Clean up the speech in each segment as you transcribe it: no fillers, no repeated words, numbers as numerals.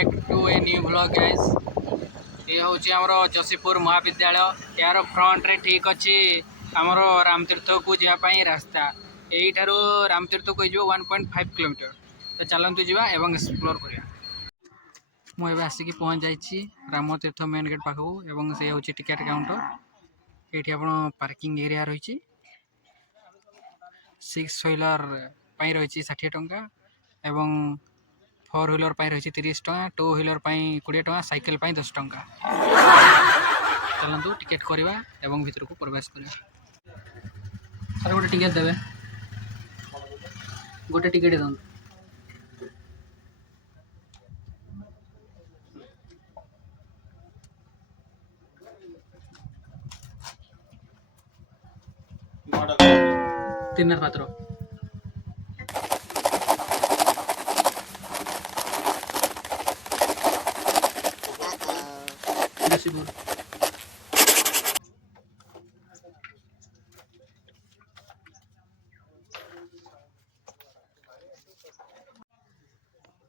Back to a new vlog guys. ये हूँ आमर जशीपुर महाविद्यालय यार फ्रंट रे ठीक अच्छी आमर रामतीर्थ को जावाई रास्ता यहीठार रामतीर्थ को 1.5 किलोमीटर। तो चलतु जा एक्सप्लोर करा। मुझे आसिक पहुँच जाइए रामतीर्थ मेन गेट पाखक से हूँ टिकेट काउंटर। ये आप पार्किंग एरिया रही 6 व्हीलर रही 60 टंका एवं 4 व्हीलर रही 30 टंका 2 व्हीलर 20 टंका साइकेल 10 टंका। चलतु टिकेट करवा एवं भीतर को प्रवेश करवा। सर गोटे टिकेट देवे गोटे टिकेट दे तीन पात्र जशीपुर।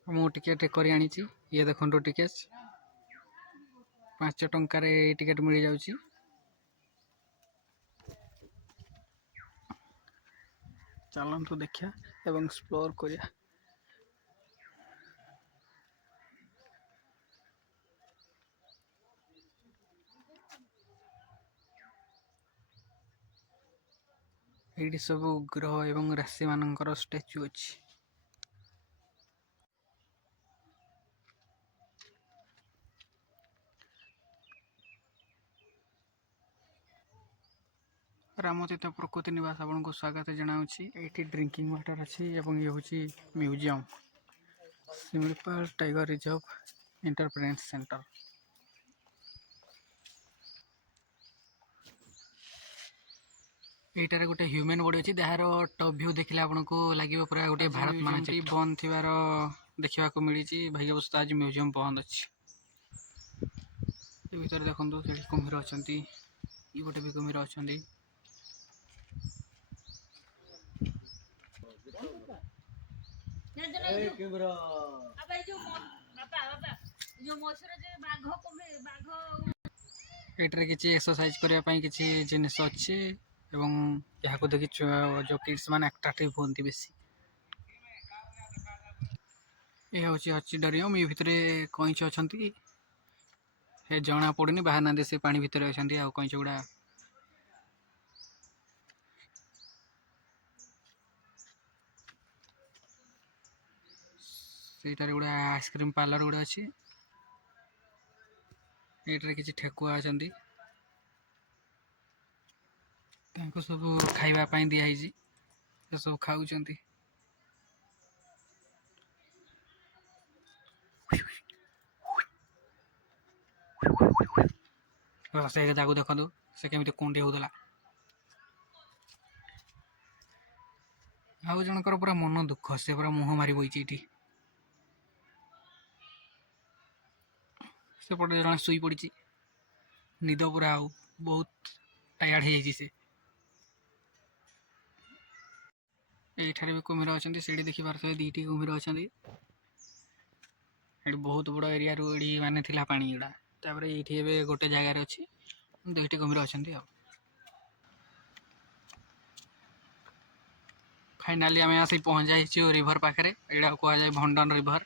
मु टिकेट कर ये देखो टिकेट 5 टंकार टिकेट मिल जाऊँगी। चलतु देखा एवं एक्सप्लोर करिया। ये सब ग्रह एवं राशि मानकर स्टैच्यू अच्छी। रामतीर्थ प्रकृति निवास आपको स्वागत जनाऊँगी। ये ड्रिंकिंग वाटर अच्छी ये हूँ museum Similipal tiger reserve इंटरप्रेन्स centre. यहीटार गोटे ह्यूमन बॉडी अच्छी जहाँ टॉप व्यू देखिले आपको लगे पूरा गोटे भारत मान बंद थीबार देखा मिली। भाग्यवश आज म्यूजियम बंद अच्छी। भीतर देखो कुम्भीर अच्छा ये गोटे भी कुम्भीर अच्छा। एटारे किसी एक्सरसाइज करने किसी जिनिस अच्छे एवं यहाँ देखी जो किड्स मान अट्राक्टिव होती बेसी। यह हूँ हचिडोरियम ये भितर कईच अच्छा जना पड़ूनी बाहर ना से पानी भितर अच्छा कईच गुड़ा। सेटार गुड़ा आइसक्रीम पार्लर गुड़ा अच्छी। ये किसी ठेकुआ अच्छा सब खावाई दिखाई सब खाऊ। से देखो से केमी कुंडी होता आउ जनकर पूरा मन दुख से पूरा मुह मारी बही सेपटे जन शुई पड़ी निद पूरा आउ बहुत टायर्ड हो जाइए। ये भी कुम्भीर अच्छा से देखी पारे दीटी कुम्भीर अच्छा बहुत बड़ एरिया माने थिला पानी गुड़ा ये गोटे जगार अच्छी दुईटी कुम्भीर अच्छा। फाइनाली आम आसी पहुँच जाइए रिभर पाखे यहाँ कह जाए भंडन रिभर।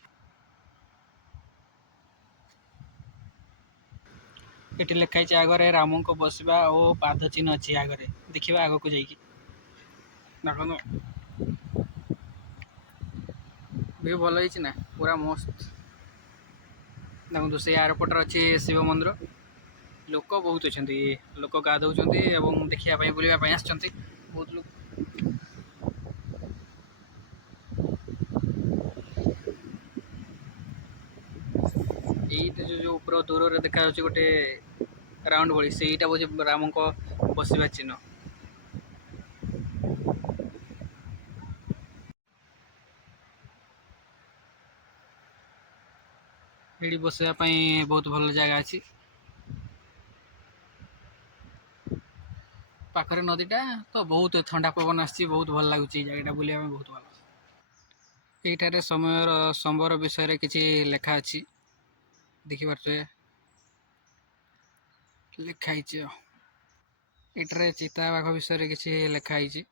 ये लिखाई आगे रामों को बसवा और पाद चिन्ह अच्छी आगे देखा आग को जाकि भी भल ना पूरा मस्त देखो से एयरपोर्ट अच्छी शिव मंदिर लोक बहुत अच्छा लोक गाधौं देखा बुलाई आस बहुत लोग। ये जो ऊपर दूर देखा गोटे राउंड भली से राम को बसवा चिन्ह। ये बसवाई बहुत भल जगह अच्छी पाखरे नदीटा तो बहुत ठंडा पवन आसी बहुत भल लगुच जगह बुलाया बहुत भल। यहीठार समय संबर विषय किसी लेखा अच्छी ଦେଖିପାରୁଛେ ଲେଖା ହେଇଛି। ଏଠାରେ ଚିତାବାଘ ବିଷୟରେ କିଛି ଲେଖା ହେଇଛି।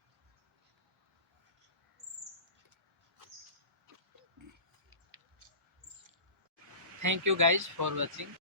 Thank you guys for watching.